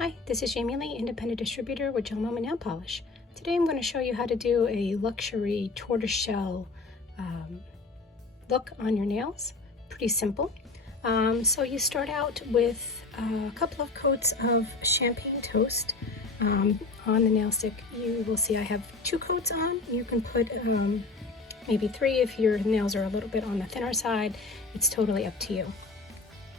Hi, this is Jamie Lee, independent distributor with GelMoment Nail Polish. Today I'm going to show you how to do a luxury tortoiseshell look on your nails. Pretty simple. So you start out with a couple of coats of champagne toast on the nail stick. You will see I have 2 coats on. You can put maybe 3 if your nails are a little bit on the thinner side. It's totally up to you.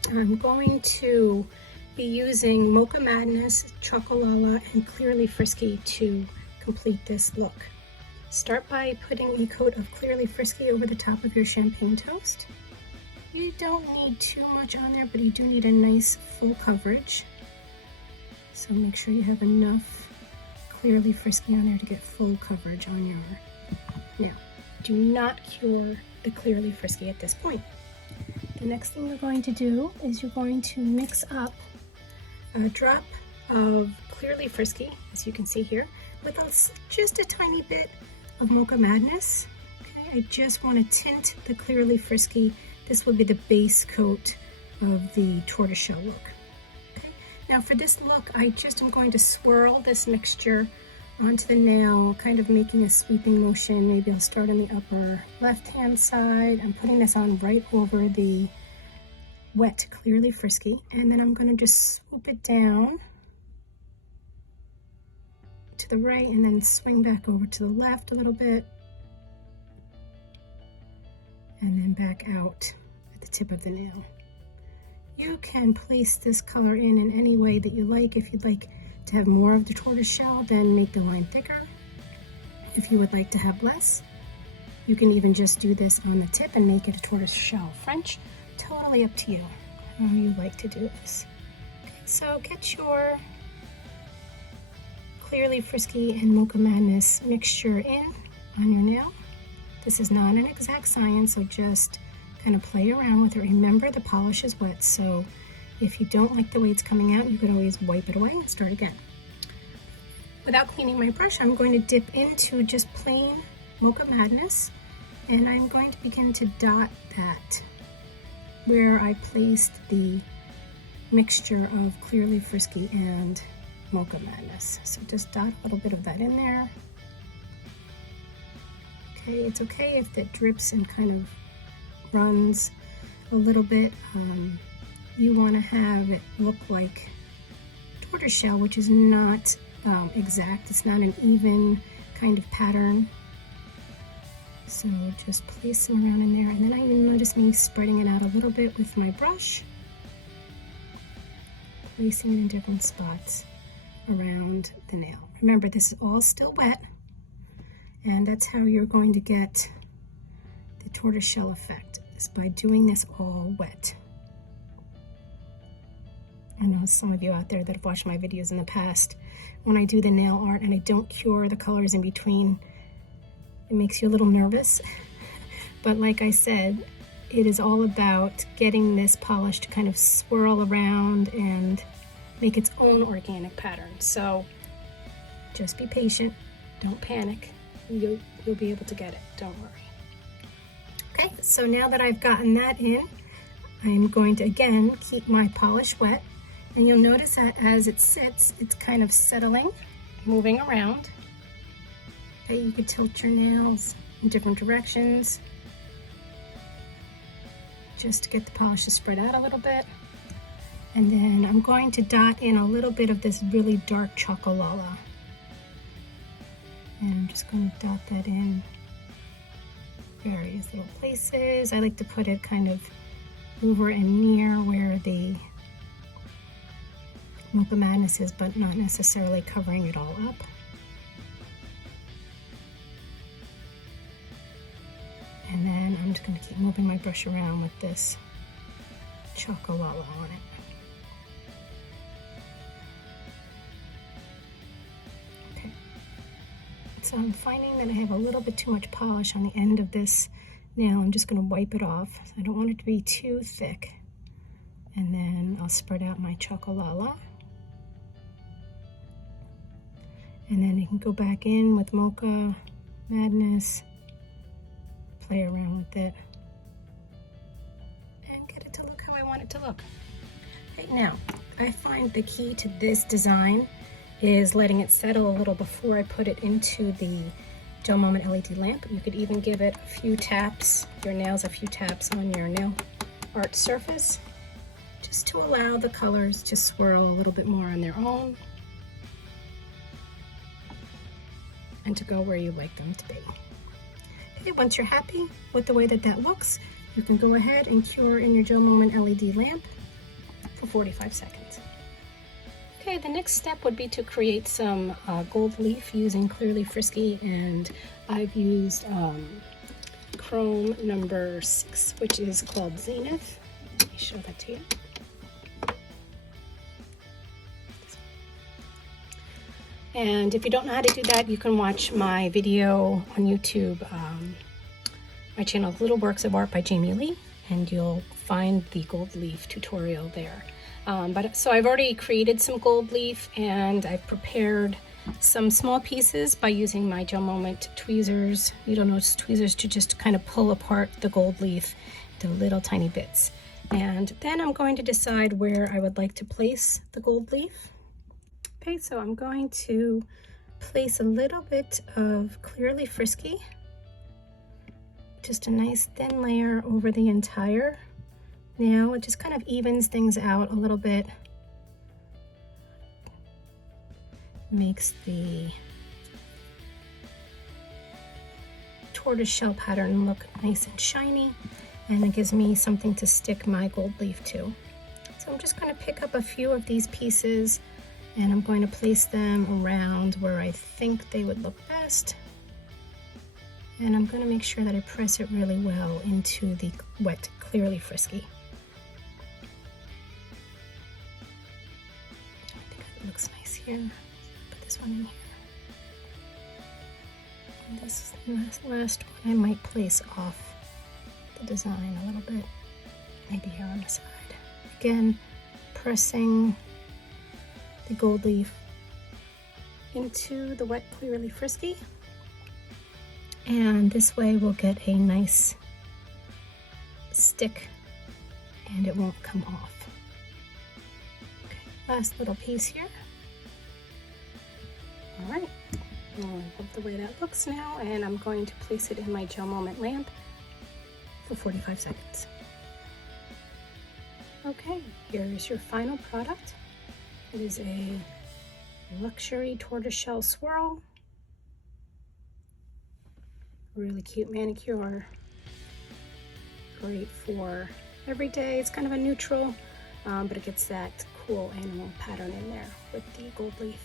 I'm going to be using Mocha Madness, Choc, LaLa, and Clearly Frisky to complete this look. Start by putting a coat of Clearly Frisky over the top of your champagne toast. You don't need too much on there, but you do need a nice full coverage. So make sure you have enough Clearly Frisky on there to get full coverage on your nail. Do not cure the Clearly Frisky at this point. The next thing you're going to do is you're going to mix up a drop of Clearly Frisky, as you can see here, with just a tiny bit of Mocha Madness. Okay, I just want to tint the Clearly Frisky. This will be the base coat of the tortoiseshell look. Okay, now for this look, I just am going to swirl this mixture onto the nail, kind of making a sweeping motion. Maybe I'll start on the upper left-hand side. I'm putting this on right over the wet Clearly Frisky, and then I'm going to just swoop it down to the right and then swing back over to the left a little bit, and then back out at the tip of the nail. You can place this color in any way that you like. If you'd like to have more of the tortoiseshell, then make the line thicker. If you would like to have less, you can even just do this on the tip and make it a tortoiseshell French. Totally up to you how you like to do this. Okay, so get your Clearly Frisky and Mocha Madness mixture in on your nail. This is not an exact science, so just kind of play around with it. Remember, the polish is wet, so if you don't like the way it's coming out, you could always wipe it away and start again. Without cleaning my brush, I'm going to dip into just plain Mocha Madness, and I'm going to begin to dot that where I placed the mixture of Clearly Frisky and Mocha Madness. So just dot a little bit of that in there. Okay, it's okay if that drips and kind of runs a little bit. You want to have it look like tortoiseshell, which is not exact. It's not an even kind of pattern. So just place them around in there, and then you notice me spreading it out a little bit with my brush, placing it in different spots around the nail. Remember, this is all still wet, and that's how you're going to get the tortoiseshell effect, is by doing this all wet. I know some of you out there that have watched my videos in the past, when I do the nail art and I don't cure the colors in between, it makes you a little nervous. But like I said, it is all about getting this polish to kind of swirl around and make its own organic pattern. So just be patient, don't panic. You'll be able to get it, don't worry. Okay, so now that I've gotten that in, I'm going to again keep my polish wet. And you'll notice that as it sits, it's kind of settling, moving around. Okay, you could tilt your nails in different directions just to get the polish to spread out a little bit. And then I'm going to dot in a little bit of this really dark Choc, LaLa. And I'm just going to dot that in various little places. I like to put it kind of over and near where the Mocha Madness is, but not necessarily covering it all up. And then I'm just going to keep moving my brush around with this Choc, LaLa on it. Okay. So I'm finding that I have a little bit too much polish on the end of this nail. I'm just going to wipe it off. I don't want it to be too thick. And then I'll spread out my Choc, LaLa. And then you can go back in with Mocha Madness, play around with it, and get it to look how I want it to look. Right now, I find the key to this design is letting it settle a little before I put it into the GelMoment LED lamp. You could even give it a few taps, your nails a few taps on your nail art surface, just to allow the colors to swirl a little bit more on their own and to go where you like them to be. Okay, once you're happy with the way that that looks, you can go ahead and cure in your GelMoment LED lamp for 45 seconds. Okay, the next step would be to create some gold leaf using Clearly Frisky, and I've used chrome number 6, which is called Zenith. Let me show that to you. And if you don't know how to do that, you can watch my video on YouTube, my channel Little Works of Art by Jamie Lee, and you'll find the gold leaf tutorial there. So I've already created some gold leaf, and I've prepared some small pieces by using my GelMoment tweezers, needle nose tweezers, to just kind of pull apart the gold leaf into little tiny bits. And then I'm going to decide where I would like to place the gold leaf. Okay, so I'm going to place a little bit of Clearly Frisky, just a nice thin layer over the entire nail. It just kind of evens things out a little bit, makes the tortoiseshell pattern look nice and shiny, and it gives me something to stick my gold leaf to. So I'm just going to pick up a few of these pieces, and I'm going to place them around where I think they would look best. And I'm going to make sure that I press it really well into the wet Clearly Frisky. I think it looks nice here. Put this one in here. And this last one I might place off the design a little bit, maybe here on the side. Again, pressing the gold leaf into the wet Clearly Frisky, and this way we'll get a nice stick and it won't come off. Okay, last little piece here. All right, I love the way that looks now, and I'm going to place it in my GelMoment lamp for 45 seconds. Okay, here's your final product. It is a luxury tortoiseshell swirl. Really cute manicure. Great for every day. It's kind of a neutral, but it gets that cool animal pattern in there with the gold leaf.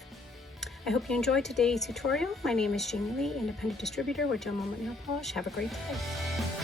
I hope you enjoyed today's tutorial. My name is Jamie Lee, independent distributor with GelMoment Nail Polish. Have a great day.